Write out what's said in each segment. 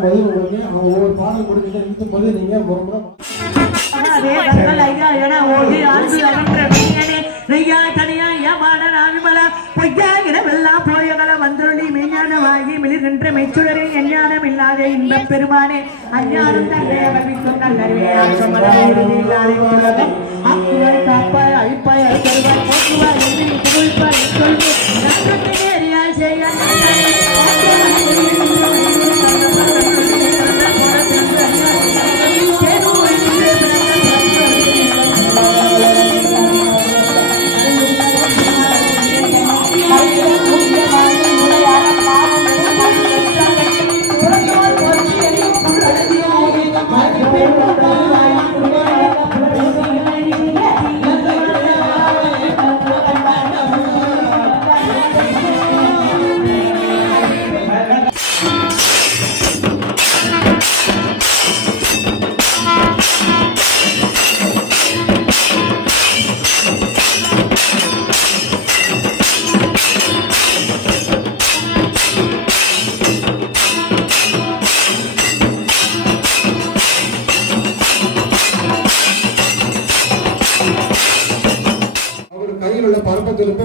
பாடும்போது உங்களுக்கு அவங்க ஒவ்வொரு பாடல் கொடுத்துட்டு நிறுத்தும் போது நீங்க ஒரு முறை பெருமானே அஞ்ஞானம் தந்தை அமைக்கும் நல்லவே காப்பாய் அழிப்பாய் அழுத்தருவாய் போக்குவாய் என்று புகழ்ப்பாய் சொல்லி நேரியாய் செய்ய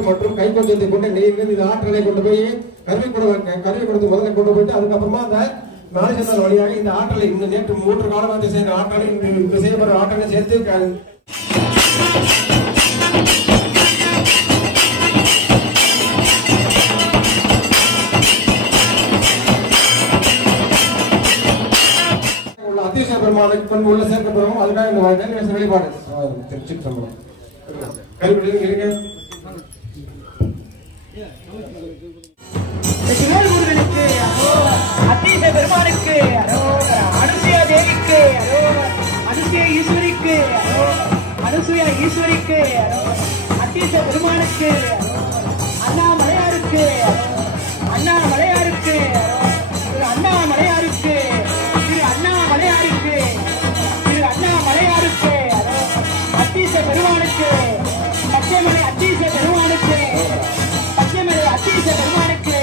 மற்றும் கைப்பற்றத்தை கொண்டு நீங்கள் இந்த ஆற்றலை கொண்டு போய் கருவி கொடுத்து முதல்ல கொண்டு போயிட்டு அதுக்கப்புறமா அந்த நாளிசந்தல் வழியாக இந்த ஆற்றலை இந்த நேற்று 3 காலமாக செய்த ஆற்றலை இந்த செய்யப்படுற ஆற்றலை சேர்த்து அதிசய பெருமானுக்கு கொண்டு உள்ள சேர்க்கப்படுவோம். அதுக்காக இந்த வெளிப்பாடு திருச்சி சம்பளம் கருவி அத்தீச பெருமானுக்கு அனுசுயா தேவிக்கு அனுசுயா ஈஸ்வரிக்கு அனுசுயா ஈஸ்வரிக்கு அத்தீச பெருமானுக்கு அண்ணாமலையாருக்கு அண்ணாமலையாருக்கு அண்ணாமலையாருக்கு திரு அண்ணாமலையாருக்கு திரு அண்ணாமலையாருக்கு அத்தீச பெருமானுக்கு பச்சைமலை அத்தீச பெருமானுக்கு பச்சைமலை அத்தீச பெருமானுக்கு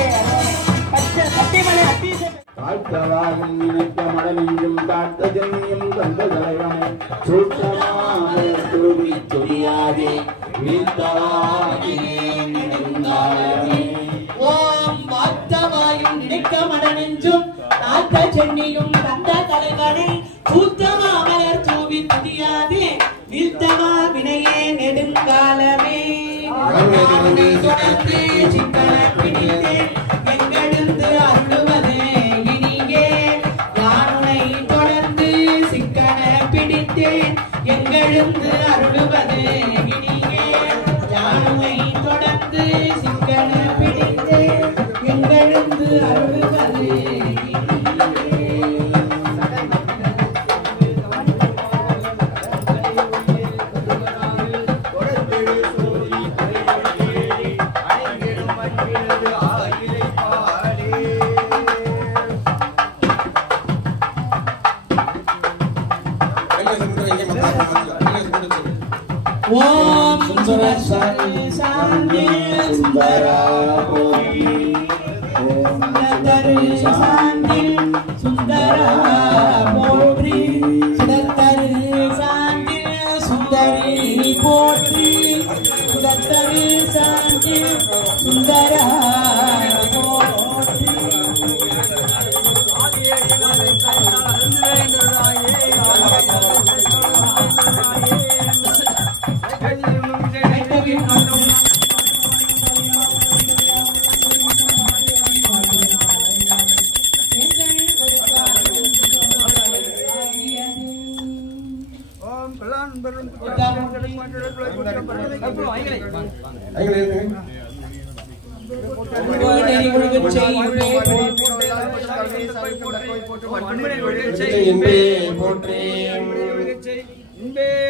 பச்சைமலை அத்தீச காத்தவாயும் நினைத்த மடமெங்கும் காத்த ஜன்யம் தந்த தலைவனை சூட்டமாக தூவி சொல்லாதே ஓம் வாத்தவாயும் நினைக்க மடனெஞ்சும் காத்த சென்னியும் தந்த தலைவனை சூத்தமாமலர் தூவி துதியாதே வீழ்த்தவா வினையே நெடுங்காலமே சிக்கன பிடித்தே எங்கெழுந்து அருளுவதே இனியே யாருனை தொடர்ந்து சிக்கன பிடித்தேன் எங்கெழுந்து அருளுவதே இனியே யாருனை தொடர்ந்து சிக்கன பிடித்தேன் எங்கெழுந்து அருளுவதே ஓம் சுந்தர சாந்தி சுந்தரா போற்றி ஓம் சுந்தர சாந்தி சுந்தரா போற்றி சுந்தர சாந்தி சுந்தரி போற்றி சுந்தர சாந்தி சுந்தரா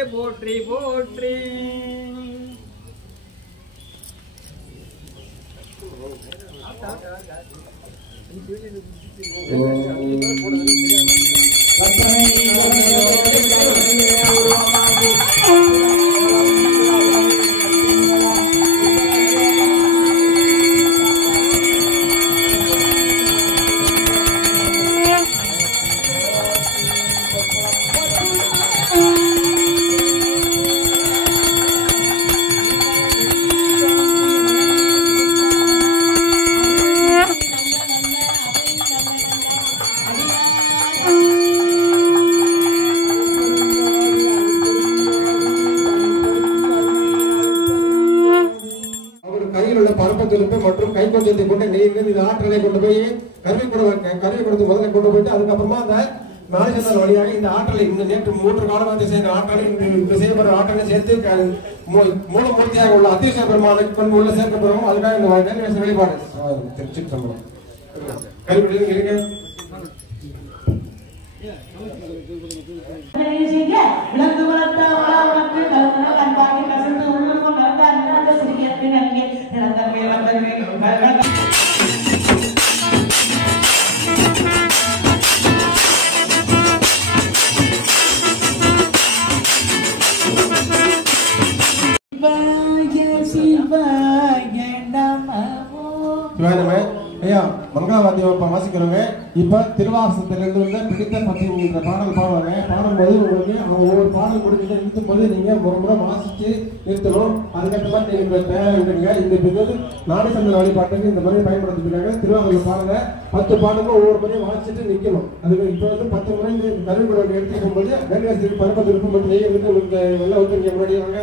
போற்றி போற்றி போற்றி பரப்பத்தெலும்பு மற்றும் கைக்கொஞ்சத்தை கொண்டு நீங்கள் இந்த ஆற்றலை கொண்டு போய் கருவி கொடுத்து முதல்ல கொண்டு போயிட்டு அதுக்கப்புறமா அந்த நாளிசந்தல் வழியாக இந்த ஆற்றலை இந்த நேற்று 3 காலமாக செய்த ஆற்றலை இந்த செய்யப்படுற ஆற்றலை சேர்த்து மூலமூர்த்தியாக உள்ள அதிசய பெருமானுக்கு கொண்டு உள்ள சேர்க்கப்படுறோம். அதுக்காக இந்த வெளிப்பாடு திருச்சி சம்பளம் கருவிடுங்க இருங்க. விளக்கு வளர்த்த வளர்த்து கருத்தன கண்பாக்கி கசந்து உள்ளுக்கும் கலந்த அண்ணாந்த சிறியற்கு நன்கே நிறந்தன்மை வந்தன்மை ஐயா மங்களாவாத்தியம் வாசிக்கிறவங்க இப்ப திருவாசகத்திலிருந்து உள்ள பிடித்த பத்தி பாடல் பாடுவாங்க. பாடும்போது உங்களுக்கு அவங்க ஒவ்வொரு பாடல் முடிச்சுட்டு நிறுத்தும் போது நீங்க ஒரு முறை வாசிச்சு நிறுத்தணும். அதுக்கப்புறமா நீங்க தேவைங்க. இந்த நாளிசந்தல் வழிபாட்டுக்கு இந்த மாதிரி பயன்படுத்திருக்காங்க. திருவாரூர் பாடல 10 பாடலும் ஒவ்வொரு முறையும் வாசிச்சுட்டு நிக்கணும். அதுக்கு இப்ப வந்து 10 முறை கருவிக்குள்ள எடுத்துக்கும் போது வேலையாசிரியர் பரப்பத்தில் இருக்கும் போது நீங்க உங்களுக்கு வெள்ள வந்து முன்னாடி வாங்க.